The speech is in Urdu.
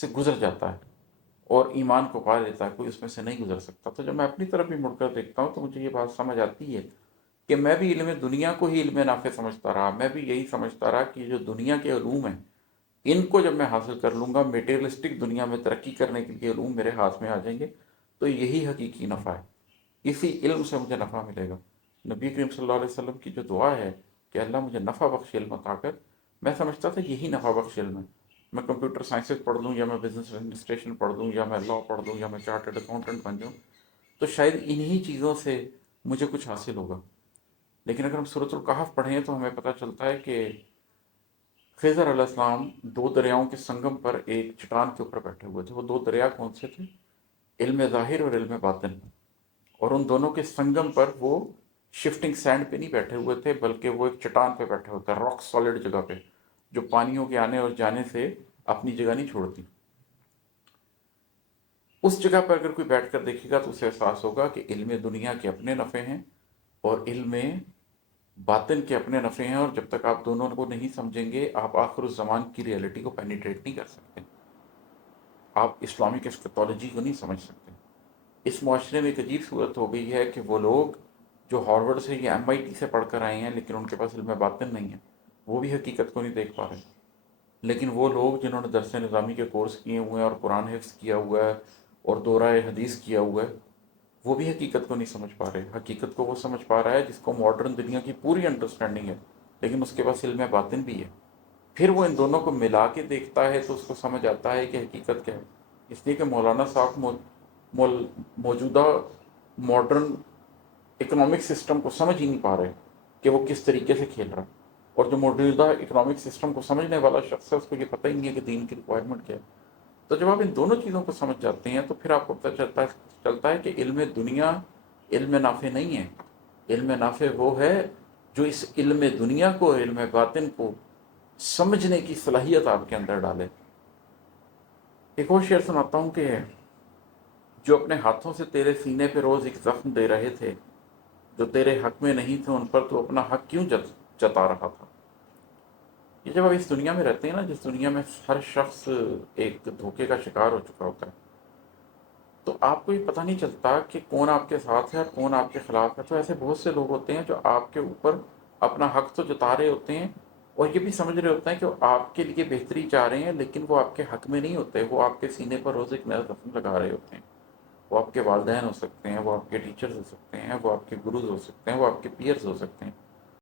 سے گزر جاتا ہے اور ایمان کو پا لیتا ہے، کوئی اس میں سے نہیں گزر سکتا۔ تو جب میں اپنی طرف بھی مڑ کر دیکھتا ہوں تو مجھے یہ بات سمجھ آتی ہے کہ میں بھی علم دنیا کو ہی علم نافع سمجھتا رہا، میں بھی یہی سمجھتا رہا کہ جو دنیا کے علوم ہیں ان کو جب میں حاصل کر لوں گا، میٹیریلسٹک دنیا میں ترقی کرنے کے لیے علوم میرے ہاتھ میں آ جائیں گے، تو یہی حقیقی نفع ہے، اسی علم سے مجھے نفع ملے گا۔ نبی کریم صلی اللہ علیہ وسلم کی جو دعا ہے کہ اللہ مجھے نفع بخش علم عطا کر، میں سمجھتا تھا یہی نفع بخش علم ہے۔ میں کمپیوٹر سائنسز پڑھ لوں، یا میں بزنس ایڈمنسٹریشن پڑھ لوں، یا میں لا پڑھ لوں، یا میں چارٹرڈ اکاؤنٹنٹ بن جاؤں، تو شاید انہی چیزوں سے مجھے کچھ حاصل ہوگا۔ لیکن اگر ہم سورۃ الکہف پڑھیں تو ہمیں پتہ چلتا ہے کہ خضر علیہ السلام دو دریاؤں کے سنگم پر ایک چٹان کے اوپر بیٹھے ہوئے تھے۔ وہ دو دریا کون سے تھے؟ علم ظاہر اور علم باطن۔ اور ان دونوں کے سنگم پر وہ شفٹنگ سینڈ پہ نہیں بیٹھے ہوئے تھے، بلکہ وہ ایک چٹان پہ بیٹھے ہوتے ہیں، راک سالڈ جگہ پہ، جو پانیوں کے آنے اور جانے سے اپنی جگہ نہیں چھوڑتی۔ اس جگہ پر اگر کوئی بیٹھ کر دیکھے گا تو اسے احساس ہوگا کہ علم دنیا کے اپنے نفع ہیں اور علم باطن کے اپنے نفع ہیں، اور جب تک آپ دونوں کو نہیں سمجھیں گے آپ آخر الزمان کی ریئلٹی کو پینیٹریٹ نہیں کر سکتے، آپ اسلامک اسکتولوجی کو نہیں سمجھ سکتے۔ اس معاشرے میں ایک عجیب صورت ہو گئی ہے کہ وہ لوگ جو ہارورڈ سے یا MIT سے پڑھ کر آئے ہیں لیکن ان کے پاس علم باطن نہیں ہے، وہ بھی حقیقت کو نہیں دیکھ پا رہے۔ لیکن وہ لوگ جنہوں نے درس نظامی کے کورس کیے ہوئے ہیں اور قرآن حفظ کیا ہوا ہے اور دورہ حدیث کیا ہوا ہے، وہ بھی حقیقت کو نہیں سمجھ پا رہے۔ حقیقت کو وہ سمجھ پا رہا ہے جس کو ماڈرن دنیا کی پوری انڈرسٹینڈنگ ہے، لیکن اس کے پاس علم باطن بھی ہے۔ پھر وہ ان دونوں کو ملا کے دیکھتا ہے تو اس کو سمجھ آتا ہے کہ حقیقت کیا ہے۔ اس لیے کہ مولانا صاحب موجودہ ماڈرن اکنامک سسٹم کو سمجھ ہی نہیں پا رہے کہ وہ کس طریقے سے کھیل رہا ہے، اور جو موجودہ اکنامک سسٹم کو سمجھنے والا شخص ہے اس کو یہ پتہ ہی نہیں ہے کہ دین کی ریکوائرمنٹ کیا ہے۔ تو جب آپ ان دونوں چیزوں کو سمجھ جاتے ہیں تو پھر آپ کو پتہ چلتا ہے کہ علم دنیا علم نافع نہیں ہے۔ علم نافع وہ ہے جو اس علم دنیا کو، علم باطن کو سمجھنے کی صلاحیت آپ کے اندر ڈالے۔ ایک اور شعر سناتا ہوں کہ جو اپنے ہاتھوں سے تیرے سینے پہ روز ایک زخم دے رہے تھے، جو تیرے حق میں نہیں تھے ان پر تو اپنا حق کیوں جتا رہا تھا۔ یہ جب آپ اس دنیا میں رہتے ہیں نا، جس دنیا میں ہر شخص ایک دھوکے کا شکار ہو چکا ہوتا ہے، تو آپ کو یہ پتہ نہیں چلتا کہ کون آپ کے ساتھ ہے اور کون آپ کے خلاف ہے۔ تو ایسے بہت سے لوگ ہوتے ہیں جو آپ کے اوپر اپنا حق تو جتا رہے ہوتے ہیں اور یہ بھی سمجھ رہے ہوتے ہیں کہ وہ آپ کے لیے بہتری چاہ رہے ہیں، لیکن وہ آپ کے حق میں نہیں ہوتے۔ وہ آپ کے سینے پر روز ایک نیا زخم لگا رہے ہوتے ہیں۔ وہ آپ کے والدین ہو سکتے ہیں، وہ آپ کے ٹیچرز ہو سکتے ہیں، وہ آپ کے گروز ہو سکتے ہیں، وہ آپ کے پیئرز ہو سکتے ہیں۔